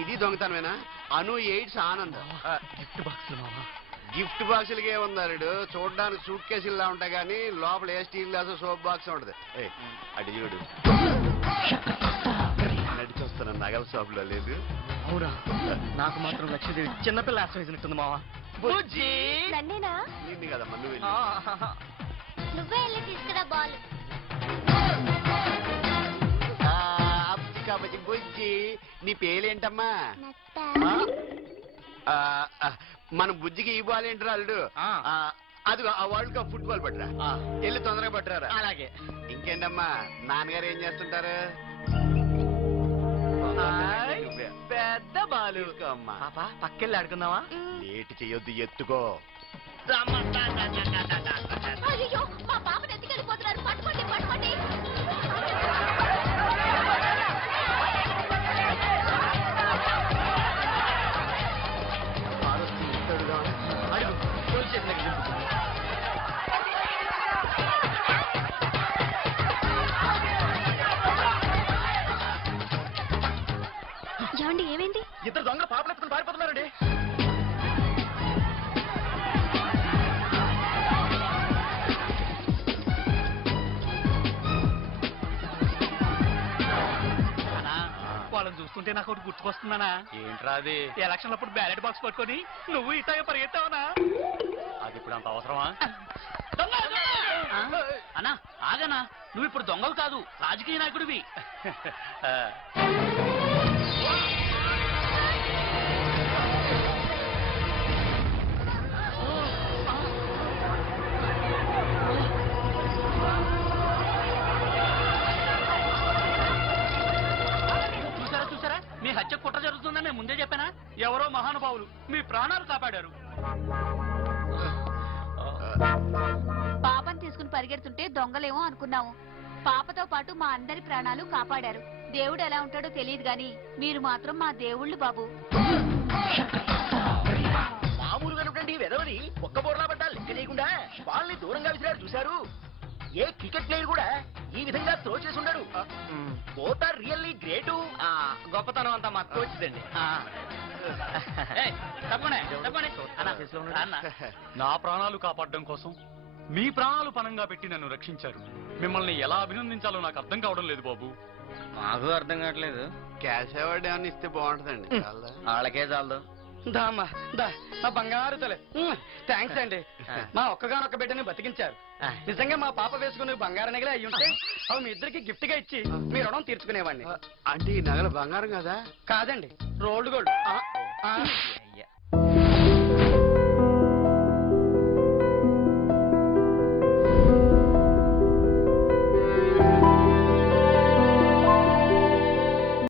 ఇది దొంగతనమేనా? అను AIDS Anand gift box మామా. Gift బాక్సులకే ఉందాడు. చూడడానికి సూట్ కేసులా ఉంటాయి కానీ లోపల ఏ స్టీల్ గ్లాస్ సోప్ బాక్స్ ఉంటది. అటు చూడు, నడిచి వస్తున్నా నగల షాప్ లో లేదు. అవునా? నాకు మాత్రం లక్ష్మీదేవి చిన్నపిల్ల ఆశ్రయించినట్టుంది మావా. నిన్ను కదమ్మా, నువ్వు నువ్వే వెళ్ళి తీసుకురా బాల్. కాబట్టి బుజ్జి, నీ పేరేంటమ్మా? మన బుజ్జికి ఈ బాల్ ఏంటి రాలుడు? అది ఆ వరల్డ్ కప్ ఫుట్బాల్ పట్టరా, వెళ్ళి తొందరగా పట్టరా. అలాగే. ఇంకేంటమ్మా, నాన్నగారు ఏం చేస్తుంటారు? పెద్ద బాలు అమ్మా. పాపా పక్కెళ్ళి ఆడుకుందామా? లేట్ చెయ్యొద్దు, ఎత్తుకో. అయ్యో, మా పాపని ఎత్తుకెళ్ళిపోతున్నారు. పట్టుకోండి పట్టుకోండి. ఏమండి, ఏమైంది? ఇద్దరు దొంగలు పాపలు ఎత్తుకుని పారిపోతున్నారండి. వాళ్ళని చూస్తుంటే నాకు ఒకటి గుర్తుకొస్తుందనా? ఏంట్రా అది? ఎలక్షన్ అప్పుడు బ్యాలెట్ బాక్స్ పట్టుకొని నువ్వు ఇట్లాగే పరిగెత్తావనా? అది ఇప్పుడు అంత అవసరమా? అన్నా ఆగనా, నువ్వు ఇప్పుడు దొంగలు కాదు, రాజకీయ నాయకుడివి. చూసారా, మీ హత్య కుట్ర జరుగుతుందని నేను ముందే చెప్పానా? ఎవరో మహానుభావులు మీ ప్రాణాలు కాపాడారు. పాపని తీసుకుని పరిగెడుతుంటే దొంగలేమో అనుకున్నాము. పాపతో పాటు మా అందరి ప్రాణాలు కాపాడారు. దేవుడు ఎలా ఉంటాడో తెలియదు గాని మీరు మాత్రం మా దేవుళ్ళు బాబు. మామూలుగా వెదవని ఒక్క బోర్లా పడ్డా లెక్క చేయకుండా వాళ్ళని దూరంగా విసిరారు. చూశారు, ఏ క్రికెట్ ప్లేయర్ కూడా ఈ విధంగా త్రో చేసి ఉండడు. Both are really great. గొప్పతనం అంతా మా కోచ్దండి. నా ప్రాణాలు కాపాడడం కోసం మీ ప్రాణాలు పనంగా పెట్టి నన్ను రక్షించారు. మిమ్మల్ని ఎలా అభినందించాలో నాకు అర్థం కావడం లేదు బాబు. మాకు అర్థం కావట్లేదు. క్యాష్ అవార్డు ఏమన్నా ఇస్తే బాగుంటదండి. వాళ్ళకే చాలదు. దామ్మా దా, మా బంగారు తలే. థ్యాంక్స్ అండి. మా ఒక్కగానొక్క బిడ్డని బతికించారు. నిజంగా మా పాప వేసుకునే బంగారు నగలే అయ్యి ఉంటే అవి మీ ఇద్దరికి గిఫ్ట్ గా ఇచ్చి మీ రుణం తీర్చుకునేవాడిని. అంటే ఈ నగలు బంగారం కదా? కాదండి, రోల్డ్ గోల్డ్.